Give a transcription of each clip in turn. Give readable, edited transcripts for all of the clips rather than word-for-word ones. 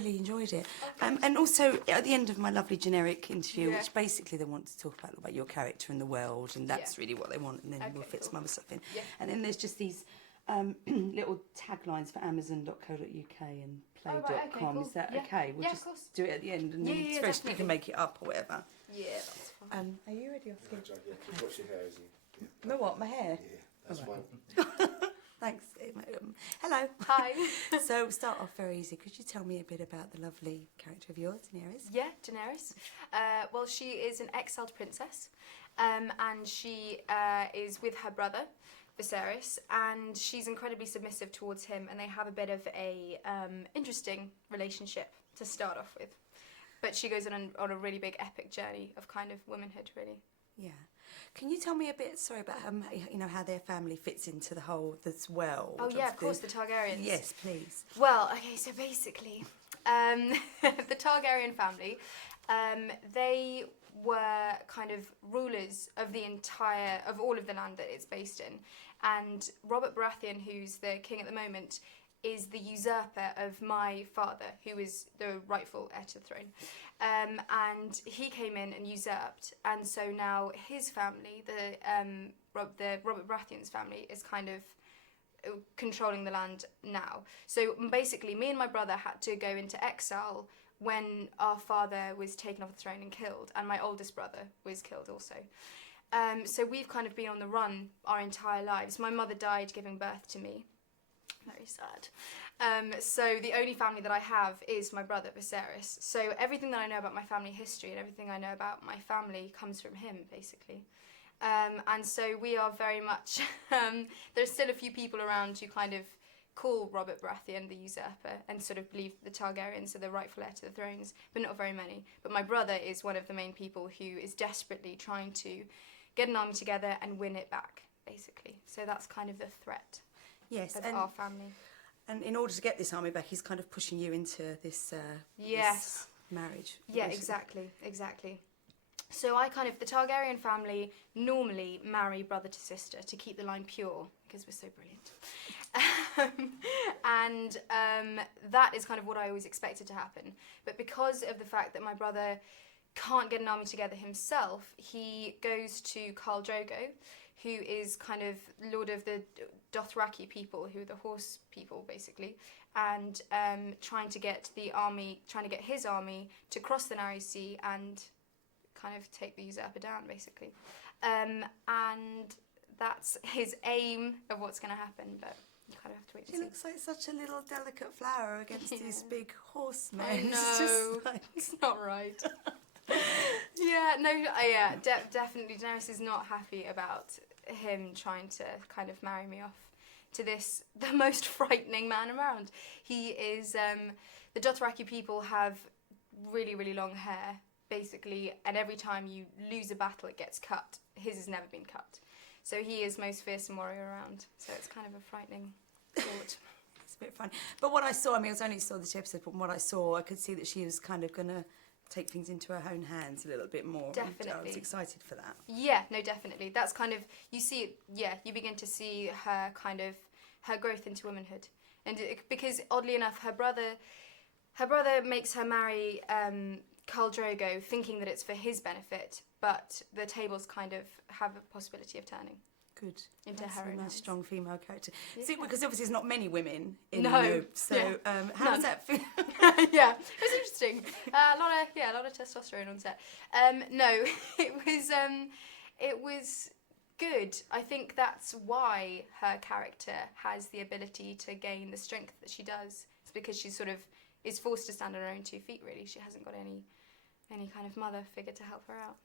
really enjoyed it. Okay. And also, at the end of my lovely generic interview, which basically they want to talk about your character and the world, and that's really what they want, and then we'll fit some other stuff in. Yeah. And then there's just these little taglines for Amazon.co.uk and Play.com. Okay, cool. Is that Yeah. okay? We'll just do it at the end, and then it's very, you can make it up or whatever. Yeah, that's fine. Are you ready? What's your hair, is he? My what? My hair? Yeah, that's fine. Thanks. Hello. Hi. So we'll start off very easy. Could you tell me a bit about the lovely character of yours, Daenerys? Yeah, Daenerys. Well, she is an exiled princess, and she is with her brother, Viserys, and she's incredibly submissive towards him, and they have a bit of a interesting relationship to start off with. But she goes on a really big epic journey of kind of womanhood, really. Yeah. Can you tell me a bit, sorry, about how their family fits into the whole, this world? Oh yeah, of course, the Targaryens. Yes, please. Well, okay, so basically, the Targaryen family, they were kind of rulers of all of the land that it's based in. And Robert Baratheon, who's the king at the moment, is the usurper of my father, who is the rightful heir to the throne. And he came in and usurped, and so now his family, the Robert Baratheon's family, is kind of controlling the land now. So basically, me and my brother had to go into exile when our father was taken off the throne and killed, and my oldest brother was killed also. So we've kind of been on the run our entire lives. My mother died giving birth to me. Very sad. So the only family that I have is my brother Viserys. So everything that I know about my family history and everything I know about my family comes from him, basically. And so we are very much... there's still a few people around who kind of call Robert Baratheon the usurper and sort of believe the Targaryens are the rightful heir to the thrones, but not very many. But my brother is one of the main people who is desperately trying to get an army together and win it back, basically. So that's kind of the threat. Yes, of our family. And in order to get this army back, he's kind of pushing you into this, yes. this marriage. Yeah, exactly. So the Targaryen family normally marry brother to sister to keep the line pure, because we're so brilliant. And that is kind of what I always expected to happen. But because of the fact that my brother can't get an army together himself, he goes to Khal Drogo, who is kind of lord of the Dothraki people, who are the horse people, basically, and trying to get his army to cross the Narrow Sea and kind of take the usurper down, basically. And that's his aim of what's going to happen, but you kind of have to wait to see. He looks like such a little delicate flower against this big horseman. I know. It's just like... It's not right. Definitely. Daenerys is not happy about him trying to kind of marry me off to the most frightening man around. He is, the Dothraki people have really, really long hair, basically, and every time you lose a battle it gets cut. His has never been cut. So he is most fearsome warrior around. So it's kind of a frightening thought. It's a bit fun. But what I saw, I only saw this episode, but from what I saw, I could see that she was kind of going to take things into her own hands a little bit more. Definitely. I was excited for that. Yeah, no, definitely. That's kind of, you see it, you begin to see her kind of, her growth into womanhood. And because oddly enough, her brother makes her marry Khal Drogo thinking that it's for his benefit, but the tables kind of have a possibility of turning. Good. Into That's her a own nice, hands. strong female character. Yeah. See, because obviously there's not many women in No. the Noob, so how does that feel? Yeah, it was interesting. A lot of testosterone on set. No, it was good. I think that's why her character has the ability to gain the strength that she does. It's because she sort of is forced to stand on her own 2 feet. Really, she hasn't got any kind of mother figure to help her out.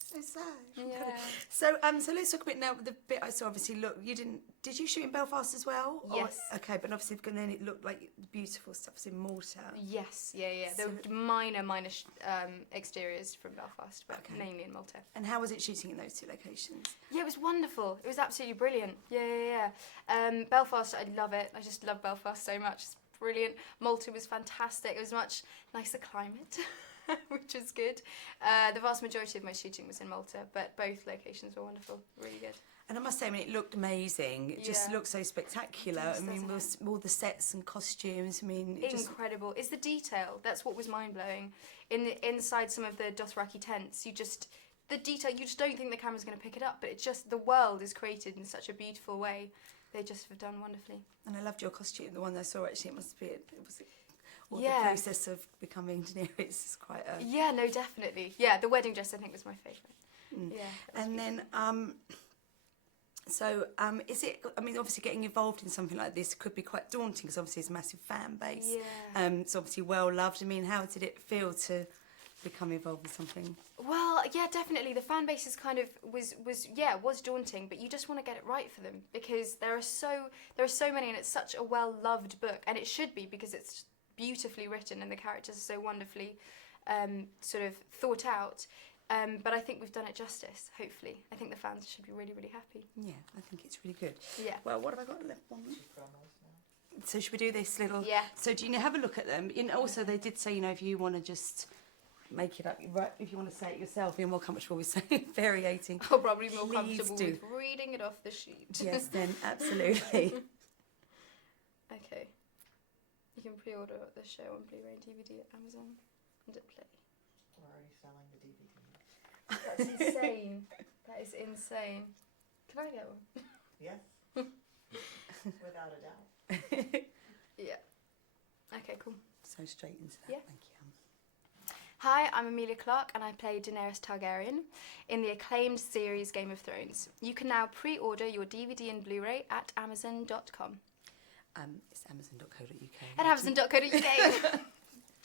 So sad. Yeah. So let's talk a bit now. The bit I saw, obviously, did you shoot in Belfast as well? Yes. Okay, but obviously then it looked like beautiful stuff's in Malta. Yes, yeah. So, There were minor exteriors from Belfast, but mainly in Malta. And how was it shooting in those 2 locations? Yeah, it was wonderful. It was absolutely brilliant. Yeah. Belfast, I love it. I just love Belfast so much. It's brilliant. Malta was fantastic. It was much nicer climate. Which was good. The vast majority of my shooting was in Malta, but both locations were wonderful, really good. And I must say, I mean, it looked amazing. It just Yeah. looked so spectacular. It does, I mean, doesn't all the sets and costumes. I mean, it just Incredible. It's the detail. That's what was mind-blowing. Inside some of the Dothraki tents, the detail, you just don't think the camera's going to pick it up, but it's just, the world is created in such a beautiful way. They just have done wonderfully. And I loved your costume, the one I saw actually. It must be, it was, or Yeah. the process of becoming Daenerys is quite a... Yeah, no, definitely. Yeah, the wedding dress I think was my favourite. Yeah. that was And then, is it, I mean, obviously getting involved in something like this could be quite daunting because obviously it's a massive fan base. Yeah. It's obviously well loved. I mean, how did it feel to become involved with something? Well, yeah, definitely. The fan base is kind of was daunting, but you just want to get it right for them because there are so many, and it's such a well loved book, and it should be because it's beautifully written and the characters are so wonderfully sort of thought out. But I think we've done it justice. Hopefully, I think the fans should be really, really happy. Yeah, I think it's really good. Yeah. Well, what have I got left? One. So should we do this little? Yeah. So do you have a look at them? Also, they did say, if you want to just make it up, right? If you want to say it yourself, you're more comfortable with saying variating. I'll probably be more Please comfortable do. with reading it off the sheet. Yes, then absolutely. Okay. You can pre-order the show on Blu-ray and DVD at Amazon and at Play. We're already selling the DVD. That's insane. That is insane. Can I get one? Yes. Without a doubt. Yeah. Okay, cool. So straight into that. Yeah. Thank you. Hi, I'm Emilia Clarke and I play Daenerys Targaryen in the acclaimed series Game of Thrones. You can now pre-order your DVD and Blu-ray at amazon.com. It's amazon.co.uk. At amazon.co.uk.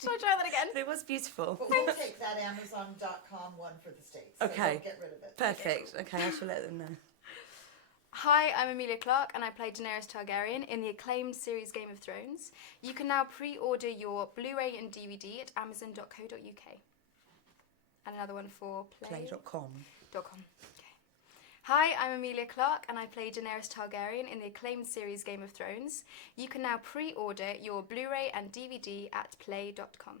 Should I try that again? But it was beautiful. But we'll take that Amazon.com one for the States. So Okay. don't get rid of it. Perfect. Okay, I shall let them know. Hi, I'm Emilia Clarke and I play Daenerys Targaryen in the acclaimed series Game of Thrones. You can now pre-order your Blu-ray and DVD at amazon.co.uk. And another one for Play.com. .com. Okay. Hi, I'm Emilia Clarke and I play Daenerys Targaryen in the acclaimed series Game of Thrones. You can now pre-order your Blu-ray and DVD at play.com.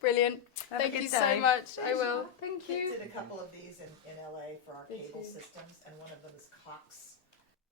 Brilliant. Have a Thank good you day. so much. I will. Thank We you. did a couple of these in LA for our Me cable too. systems, and one of them is Cox